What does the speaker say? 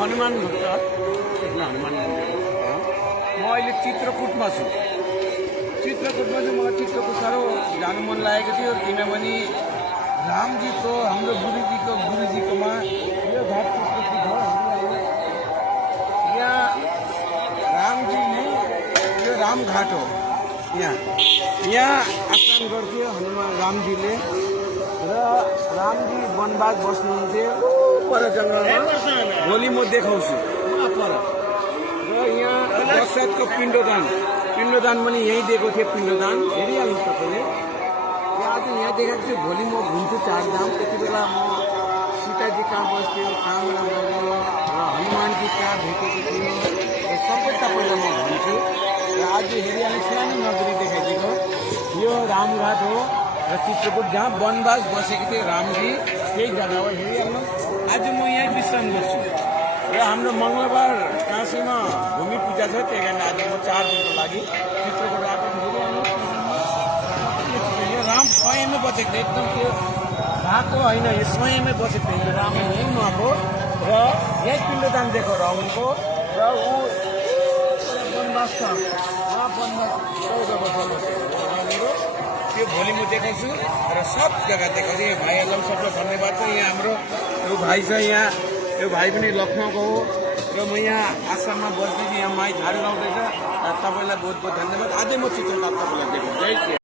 हनुमान भक्त हनुमान मन्दिर म अहिले चित्रकूटमा छु। चित्रकूटमा चाहिँ मलाई चित्रकूट साह्रो जानु मन लागेको थियो, किनभने रामजीको हाम्रो गुरुजीकोमा यो घाट चित्रकूट हो। यहाँ रामजीले यो रामघाट हो। यहाँ स्नान गर्थ्यो हनुमान रामजीले, र रामजी वनवास बस्नुहुन्थ्यो पर जङ्गलमा। भोलि म देखाउँछु पर। र यहाँ दशरथको पिण्डदान पनि यहीँ दिएको थियो। पिण्डदान हेरिहाल्नुहोस् तपाईँले। आज यहाँ देखाएको थियो। भोलि म घुम्छु चारधाम। त्यति बेला म सीताजी कहाँ बस्थ्यो, कहाँ गयो, र हनुमानजी कहाँ भेटेको थियो, सबै तपाईँलाई म भन्छु। र आज हेरिहाल्नु सानो नगरी देखाइदिएको यो रामघाट हो र चित्रकूट जहाँ वनवास बसेको थियो रामजी, त्यही जग्गा हो। हेरिहाल्नु। आज म यहीँ विश्राम गर्छु र हाम्रो मङ्गलबार काशीमा भूमि पूजा छ, त्यही कारण आज म 4 दिनको लागि चित्रकूट आएको। हेरिहाल्नु यो राम स्वयंमै बसेको थियो, एकदम त्यो भएको होइन, यो स्वयंमै बसेको थियो। यो राम यहीँ नुहाएको र यहीँ पिण्डदान दिएको रावणको, र ऊ वनवास छ उहाँ वनवास 14 वर्ष बसेको रावणको। त्यो भोलि म देखाउँछु र सब जग्गा देखाउँछु। यो भाइहरूलाई सबलाई धन्यवाद छ। यहाँ हाम्रो यो भाइ छ, यहाँ यो भाइ पनि लखनऊको हो, र म यहाँ आश्रममा बस्दैछु। यहाँ माई झाडु लाउँदैछ। तपाईँलाई बहुत बहुत धन्यवाद। अझै म चित्रकूट तपाईँलाई देखाउँछु।